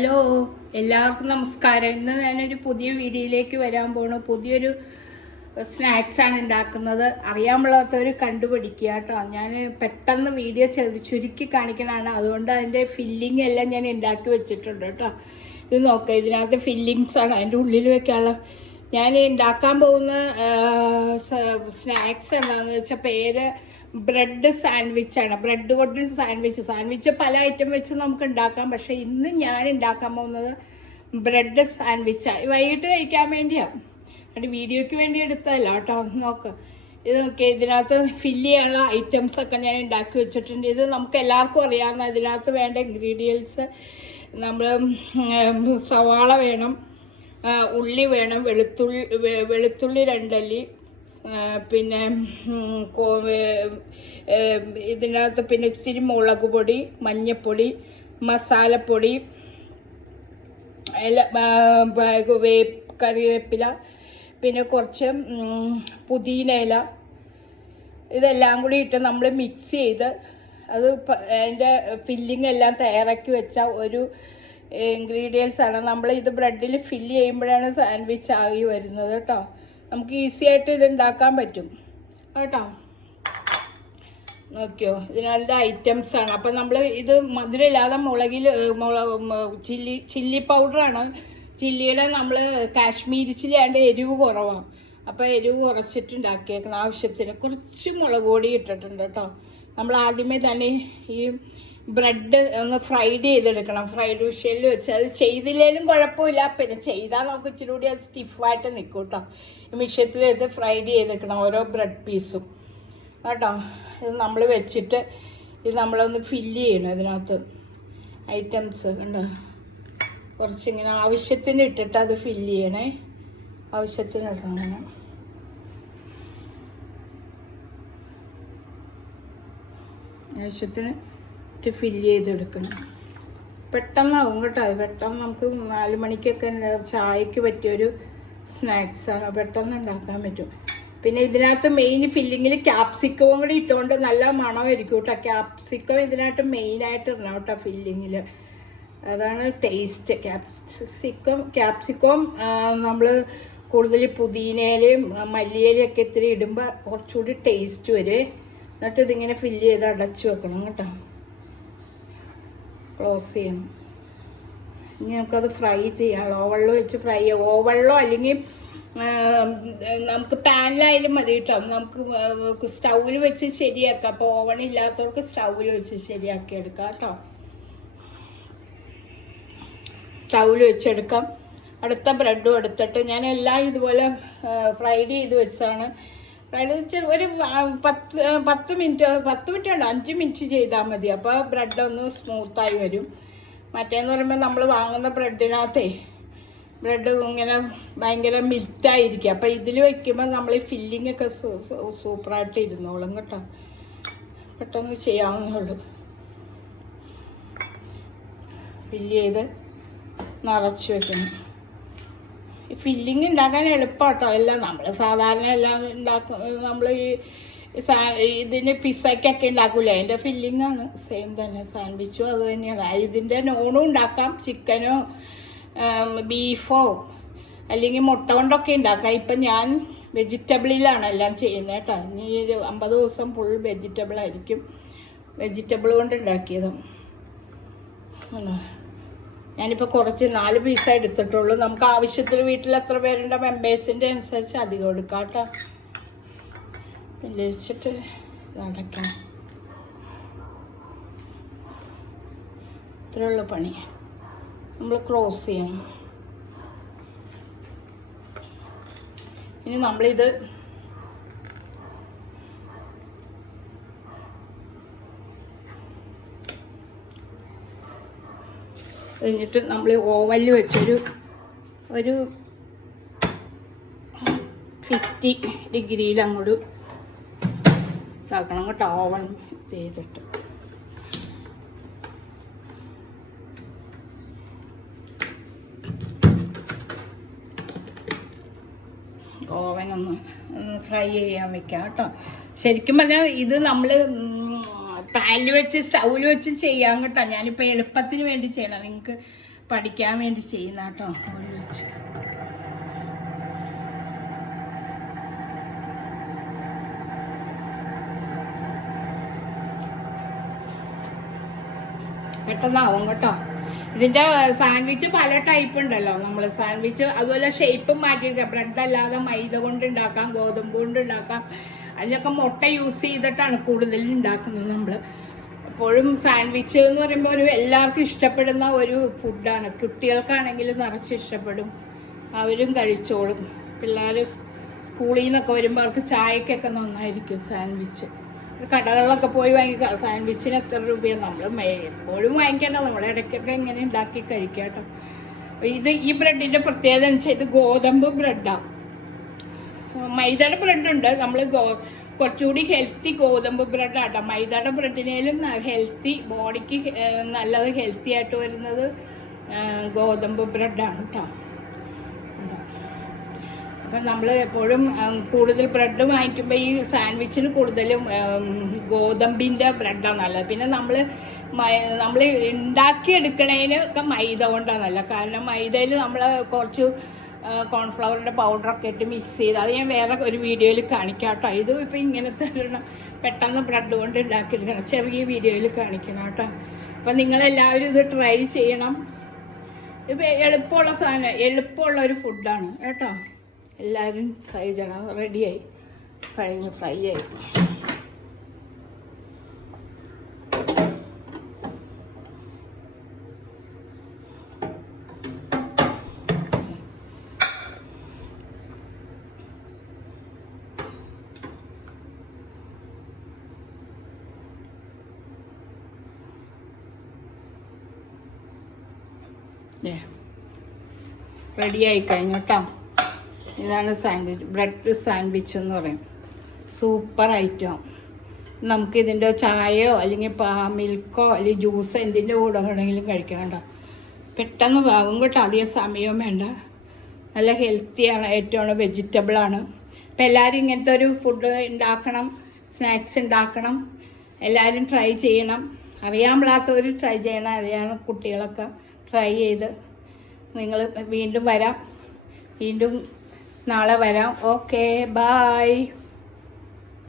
Hello, എല്ലാവർക്കും നമസ്കാരം. ഇന്ന് ഞാനൊരു പുതിയ വീഡിയോയിലേക്ക് വരാൻ പോണു. പുതിയൊരു സ്നാക്സാണ് ഉണ്ടാക്കുന്നത്. അറിയാൻ പാടില്ലാത്തവർ കണ്ടുപിടിക്കുക കേട്ടോ. ഞാൻ പെട്ടെന്ന് വീഡിയോ ചുരുക്കി കാണിക്കണതാണ്, അതുകൊണ്ട് അതിൻ്റെ ഫില്ലിംഗ് എല്ലാം ഞാൻ ഉണ്ടാക്കി വെച്ചിട്ടുണ്ട് കേട്ടോ. ഇത് നോക്കാം, ഇതിനകത്ത് ഫില്ലിങ്സാണ് അതിൻ്റെ ഉള്ളിൽ വെക്കാനുള്ള. ഞാൻ ഉണ്ടാക്കാൻ പോകുന്ന സ്നാക്സ് എന്താണെന്ന് വെച്ചാൽ പേര് ബ്രെഡ് സാൻഡ്വിച്ചാണ്. ബ്രെഡ് കൊണ്ട് സാൻഡ്വിച്ച് പല ഐറ്റം വെച്ച് നമുക്ക് ഉണ്ടാക്കാം. പക്ഷേ ഇന്ന് ഞാൻ ഉണ്ടാക്കാൻ പോകുന്നത് ബ്രെഡ് സാൻഡ്വിച്ചാണ്. വൈകിട്ട് കഴിക്കാൻ വേണ്ടിയാണ്, അത് വീഡിയോയ്ക്ക് വേണ്ടി എടുത്തതല്ല കേട്ടോ. നോക്ക്, ഇത് നോക്കി, ഇതിനകത്ത് ഫില്ല് ചെയ്യാനുള്ള ഐറ്റംസൊക്കെ ഞാൻ ഉണ്ടാക്കി വെച്ചിട്ടുണ്ട്. ഇത് നമുക്ക് എല്ലാവർക്കും അറിയാവുന്ന ഇതിനകത്ത് വേണ്ട ഇൻഗ്രീഡിയൻസ്. നമ്മൾ സവാള വേണം, ഉള്ളി വേണം, വെളുത്തുള്ളി 2 അല്ലി, പിന്നെ ഇതിനകത്ത് പിന്നെ ഇച്ചിരി മുളക് പൊടി, മഞ്ഞൾപ്പൊടി, മസാലപ്പൊടി, കറിവേപ്പില, പിന്നെ കുറച്ച് പുതിന ഇല, ഇതെല്ലാം കൂടി ഇട്ട് നമ്മൾ മിക്സ് ചെയ്ത് അത് അതിൻ്റെ ഫില്ലിംഗ് എല്ലാം തയ്യാറാക്കി വെച്ച ഒരു ഇൻഗ്രീഡിയൻസ് ആണ്. നമ്മൾ ഇത് ബ്രെഡിൽ ഫില്ല് ചെയ്യുമ്പോഴാണ് സാൻഡ്വിച്ച് ആയി വരുന്നത് കേട്ടോ. നമുക്ക് ഈസി ആയിട്ട് ഇത് ഉണ്ടാക്കാൻ പറ്റും കേട്ടോ. നോക്കിയോ, ഇതിനുള്ള ഐറ്റംസാണ്. അപ്പം നമ്മൾ ഇത് മധുരമില്ലാതെ ചില്ലി പൗഡറാണ്. ചില്ലിയുടെ നമ്മൾ കാശ്മീരി ചില്ലി ആണ്ട് എരിവ് കുറവാണ്. അപ്പോൾ എരിവ് കുറച്ചിട്ട് ഉണ്ടാക്കിയേക്കണം. ആവശ്യത്തിന് കുറച്ച് മുളക് പൊടി ഇട്ടിട്ടുണ്ട് കേട്ടോ. നമ്മൾ ആദ്യമേ തന്നെ ഈ ബ്രെഡ് ഒന്ന് ഫ്രൈഡ് ചെയ്തെടുക്കണം. ഫ്രൈഡ് വിഷയിൽ വെച്ച് അത് ചെയ്തില്ലേലും കുഴപ്പമില്ല, പിന്നെ ചെയ്താൽ നമുക്ക് ഇച്ചിരി കൂടി അത് സ്റ്റിഫായിട്ട് നിൽക്കും കേട്ടോ. മിഷ്യത്തിൽ വെച്ച് ഫ്രൈഡ് ചെയ്തെടുക്കണം ഓരോ ബ്രെഡ് പീസും കേട്ടോ. ഇത് നമ്മൾ വെച്ചിട്ട് ഇത് നമ്മളൊന്ന് ഫില്ല് ചെയ്യണം. ഇതിനകത്ത് ഐറ്റംസ് കണ്ടോ, കുറച്ചിങ്ങനെ ആവശ്യത്തിന് ഇട്ടിട്ട് അത് ഫില്ല് ചെയ്യണേ. ആവശ്യത്തിന് ഇടണം അങ്ങനെ. ആവശ്യത്തിന് ഇട്ട് ഫില്ല് ചെയ്തെടുക്കണം. പെട്ടെന്നാവും കേട്ടോ. പെട്ടെന്ന് നമുക്ക് 4 മണിക്കൊക്കെ ചായക്ക് പറ്റിയൊരു സ്നാക്സാണ്, പെട്ടെന്ന് ഉണ്ടാക്കാൻ പറ്റും. പിന്നെ ഇതിനകത്ത് മെയിൻ ഫില്ലിങ്ങിൽ ക്യാപ്സിക്കവും കൂടി ഇട്ടുകൊണ്ട് നല്ല മണമായിരിക്കും കേട്ടോ. ക്യാപ്സിക്കം ഇതിനകത്ത് മെയിനായിട്ട് ഇടണം കേട്ടോ ഫില്ലിങ്ങിൽ, അതാണ് ടേസ്റ്റ്. ക്യാപ്സിക്കം നമ്മൾ കൂടുതൽ പുതിനയിലയും മല്ലിയിലയൊക്കെ ഇത്തിരി ഇടുമ്പോൾ കുറച്ചുകൂടി ടേസ്റ്റ് വരും. എന്നിട്ട് ഇതിങ്ങനെ ഫില്ല് ചെയ്ത് അടച്ചു വെക്കണം കേട്ടോ. ക്ലോസ് ചെയ്യണം. ഇനി നമുക്കത് ഫ്രൈ ചെയ്യാം. ഓവണിൽ വെച്ച് ഫ്രൈ ചെയ്യാം. ഓവണിലോ അല്ലെങ്കിൽ നമുക്ക് പാനിലായാലും മതി കേട്ടോ. നമുക്ക് സ്റ്റൗവിൽ വെച്ച് ശരിയാക്കാം. അപ്പോൾ ഓവണില്ലാത്തവർക്ക് സ്റ്റൗവിൽ വെച്ച് ശരിയാക്കി എടുക്കാം കേട്ടോ. സ്റ്റൗവിൽ വെച്ചെടുക്കാം. അടുത്ത ബ്രെഡും എടുത്തിട്ട് ഞാൻ എല്ലാം ഇതുപോലെ ഫ്രൈഡ് ചെയ്ത് വെച്ചാണ്. ഫ്രൈഡ് വെച്ച് ഒരു 10 മിനിറ്റ് ഉണ്ട്, 5 മിനിറ്റ് ചെയ്താൽ മതി. അപ്പോൾ ബ്രെഡ് ഒന്ന് സ്മൂത്തായി വരും. മറ്റേന്ന് പറയുമ്പോൾ നമ്മൾ വാങ്ങുന്ന ബ്രെഡിനകത്തേ ബ്രെഡ് ഇങ്ങനെ ഭയങ്കര മിൽറ്റായിരിക്കും. അപ്പോൾ ഇതിൽ വയ്ക്കുമ്പോൾ നമ്മൾ ഈ ഫില്ലിങ്ങൊക്കെ സൂപ്പറായിട്ട് ഇരുന്നോളും കേട്ടോ. പെട്ടെന്ന് ചെയ്യാവുന്നുള്ളൂ. ഫില്ല് ചെയ്ത് നിറച്ച് വെക്കണം. ഈ ഫില്ലിങ് ഉണ്ടാക്കാൻ എളുപ്പമാട്ടോ. എല്ലാം നമ്മൾ സാധാരണ എല്ലാം ഉണ്ടാക്കും. നമ്മൾ ഈ ഇതിന് പിസ്സയ്ക്കൊക്കെ ഉണ്ടാക്കൂലേ, അതിൻ്റെ ഫില്ലിങ്ങാണ് സെയിം തന്നെ. സാൻഡ്വിച്ചും അത് തന്നെയാണ്. ഇതിൻ്റെ നോണും ഉണ്ടാക്കാം, ചിക്കനോ ബീഫോ അല്ലെങ്കിൽ മുട്ട കൊണ്ടൊക്കെ ഉണ്ടാക്കാം. ഇപ്പം ഞാൻ വെജിറ്റബിളിലാണ് എല്ലാം ചെയ്യുന്നത് കേട്ടോ. ഇനി 50 ദിവസം ഫുൾ വെജിറ്റബിളായിരിക്കും. വെജിറ്റബിൾ കൊണ്ട് ഉണ്ടാക്കിയതും ഞാനിപ്പോൾ കുറച്ച് 4 പീസാണ് എടുത്തിട്ടുള്ളൂ. നമുക്ക് ആവശ്യത്തിന് വീട്ടിൽ എത്ര പേരുണ്ടോ മെമ്പേഴ്സിൻ്റെ അനുസരിച്ച് അധികം എടുക്കാം കേട്ടോ. പിന്നെ വെച്ചിട്ട് ഇതടയ്ക്കണം. ഇത്രയുള്ള പണി. നമ്മൾ ക്ലോസ് ചെയ്യണം. ഇനി നമ്മളിത് കഴിഞ്ഞിട്ട് നമ്മൾ ഓവനിൽ വെച്ചൊരു 50 ഡിഗ്രിയിൽ അങ്ങോട്ട് ഇതാക്കണം കേട്ടോ. ഓവൻ ചെയ്തിട്ട് ഓവൻ ഒന്ന് ഫ്രൈ ചെയ്യാൻ വെക്കാം കേട്ടോ. ശരിക്കും പറഞ്ഞാൽ ഇത് നമ്മൾ പാനിൽ വെച്ച് സ്റ്റൗവിൽ വെച്ച് ചെയ്യാൻ കേട്ടോ. ഞാനിപ്പോൾ എളുപ്പത്തിന് വേണ്ടി ചെയ്യണം. നിങ്ങൾക്ക് പഠിക്കാൻ വേണ്ടി ചെയ്യുന്ന കേട്ടോ. വെച്ച് പെട്ടെന്നാവും കേട്ടോ. ഇതിൻ്റെ സാൻഡ്വിച്ച് പല ടൈപ്പ് ഉണ്ടല്ലോ. നമ്മൾ സാൻഡ്വിച്ച് അതുപോലെ ഷേപ്പും മാറ്റിയെടുക്കാം. ബ്രെഡ് അല്ലാതെ മൈദ കൊണ്ട് ഉണ്ടാക്കാം, ഗോതമ്പ് കൊണ്ട് ഉണ്ടാക്കാം. അതിലൊക്കെ മുട്ട യൂസ് ചെയ്തിട്ടാണ് കൂടുതൽ ഉണ്ടാക്കുന്നത് നമ്മൾ. എപ്പോഴും സാൻഡ്വിച്ച് എന്ന് പറയുമ്പോൾ എല്ലാവർക്കും ഇഷ്ടപ്പെടുന്ന ഒരു ഫുഡാണ്. കുട്ടികൾക്കാണെങ്കിൽ നിറച്ച് ഇഷ്ടപ്പെടും, അവരും കഴിച്ചോളും. പിള്ളേർ സ്കൂളിൽ നിന്നൊക്കെ വരുമ്പോൾ അവർക്ക് ചായക്കൊക്കെ നന്നായിരിക്കും സാൻഡ്വിച്ച്. കടകളിലൊക്കെ പോയി വാങ്ങിക്കുക. സാൻഡ്വിച്ചിന് എത്ര രൂപയാണ്? നമ്മൾ എപ്പോഴും വാങ്ങിക്കേണ്ട, നമ്മൾ ഇടയ്ക്കൊക്കെ ഇങ്ങനെ ഉണ്ടാക്കി കഴിക്കാം കേട്ടോ. ഈ ബ്രെഡിൻ്റെ പ്രത്യേകത എന്ന് വെച്ചാൽ ഇത് ഗോതമ്പ് ബ്രെഡാണ്. മൈദയുടെ ബ്രെഡുണ്ട്. നമ്മൾ കുറച്ചുകൂടി ഹെൽത്തി ഗോതമ്പ് ബ്രെഡാട്ടോ. മൈദയുടെ ബ്രെഡിനേലും ഹെൽത്തി, ബോഡിക്ക് നല്ലത് ഹെൽത്തി ആയിട്ട് വരുന്നത് ഗോതമ്പ് ബ്രെഡാണ് കേട്ടോ. അപ്പം നമ്മൾ എപ്പോഴും കൂടുതൽ ബ്രെഡ് വാങ്ങിക്കുമ്പോൾ ഈ സാൻഡ്വിച്ചിന് കൂടുതലും ഗോതമ്പിൻ്റെ ബ്രെഡാണ് നല്ലത്. പിന്നെ നമ്മൾ ഉണ്ടാക്കിയെടുക്കണതിന് ഒക്കെ മൈദ കൊണ്ടാണ് നല്ലത്. കാരണം മൈദയിൽ നമ്മൾ കുറച്ച് കോൺഫ്ലവറിൻ്റെ പൗഡറൊക്കെ ഇട്ട് മിക്സ് ചെയ്ത്, അത് ഞാൻ വേറെ ഒരു വീഡിയോയിൽ കാണിക്കാം കേട്ടോ. ഇത് ഇപ്പോൾ ഇങ്ങനത്തെ പെട്ടെന്ന് ബ്രെഡ് കൊണ്ട് ഉണ്ടാക്കിയെടുക്കണം, ചെറിയ വീഡിയോയിൽ കാണിക്കണം കേട്ടോ. അപ്പം നിങ്ങളെല്ലാവരും ഇത് ട്രൈ ചെയ്യണം. ഇത് എളുപ്പമുള്ള സാധനം, എളുപ്പമുള്ള ഒരു ഫുഡാണ് കേട്ടോ. എല്ലാവരും ട്രൈ ചെയ്യണം. റെഡിയായി കഴിഞ്ഞ് ഫ്രൈ ആയി. റെഡിയായി കഴിഞ്ഞു കേട്ടോ. ഇതാണ് സാൻഡ്വിച്ച്, ബ്രെഡ് സാൻഡ്വിച്ച് എന്ന് പറയും. Super item. നമുക്കിതിൻ്റെ ചായയോ അല്ലെങ്കിൽ മിൽക്കോ അല്ലെങ്കിൽ ജ്യൂസോ എന്തിൻ്റെ കൂടെ വേണമെങ്കിലും കഴിക്കാം കേട്ടോ. പെട്ടെന്ന് ആകും കേട്ടോ, അധികം സമയവും വേണ്ട. നല്ല ഹെൽത്തിയാണ്, ഏറ്റവും വെജിറ്റബിളാണ്. അപ്പോൾ എല്ലാവരും ഇങ്ങനത്തെ ഒരു ഫുഡ് ഉണ്ടാക്കണം, സ്നാക്സ് ഉണ്ടാക്കണം. എല്ലാവരും ട്രൈ ചെയ്യണം. അറിയാൻ പാടില്ലാത്തവർ ട്രൈ ചെയ്യണം. അറിയാവുന്ന കുട്ടികളൊക്കെ ട്രൈ ചെയ്ത് നിങ്ങൾ വീണ്ടും വരാം. വീണ്ടും നാളെ വരാം. Okay, by.